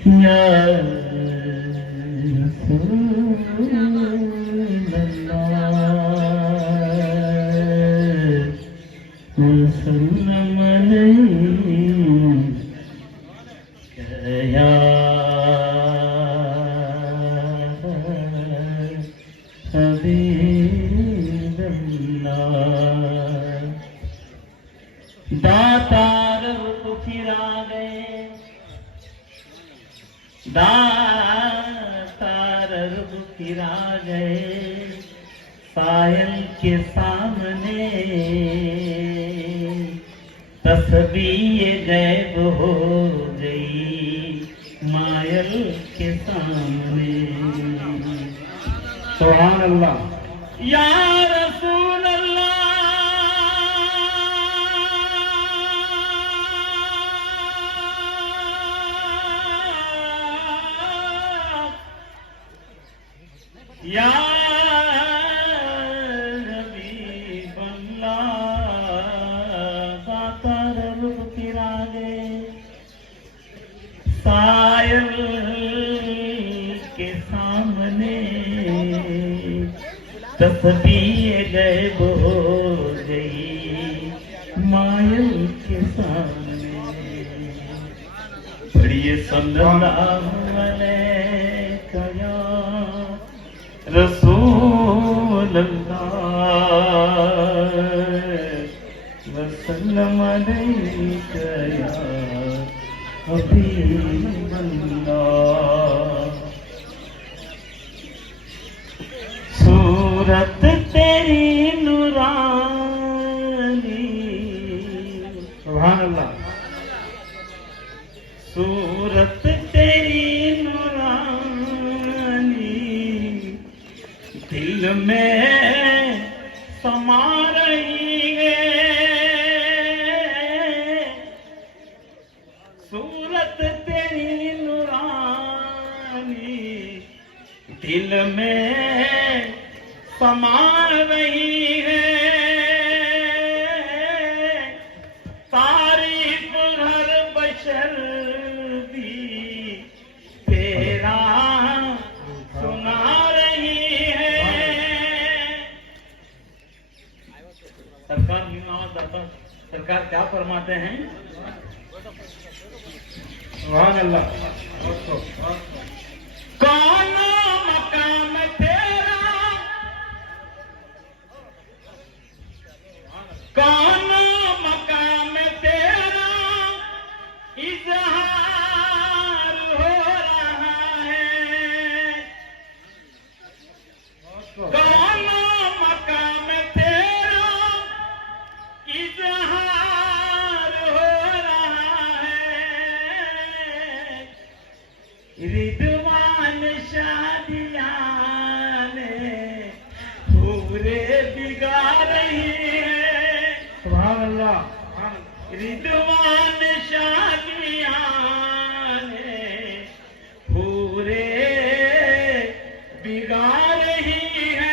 या वसल्लम या हबीबल्लाह। दातार रूप फिरा गए, दातार रूप फिरा गए सायल के सामने, तस्बीह गैब हो गई मायल के सामने। सुभान अल्लाह। या रसूल अल्लाह, या हबीब अल्लाह। दातार रूप फिरा गए सायल के सामने, तस्बीह गैब हो गई मायल के सामने। पढ़िए सल्लल्लाहु अलैहि या रसूल अल्लाह वसल्लम अलैका या हबीब अल्लाह। सूरत तेरी नूरानी, सुभान अल्लाह। सूरत तेरी नूरानी दिल में समा रही है, सूरत तेरी नूरानी दिल में समा रही है। तारीफ हर बशर भी तेरा सुना रही है। सरकार दाता सरकार क्या फरमाते हैं? सुभान अल्लाह। कौन मकाम तेरा, कौन मकाम तेरा इजहार हो रहा है। कौन मकाम तेरा इजहार हो रहा है। रिदवान शादियाने पूरे बिगा रही है। सुभान अल्लाह। रिदवान शादियाने पूरे बिगा रही है।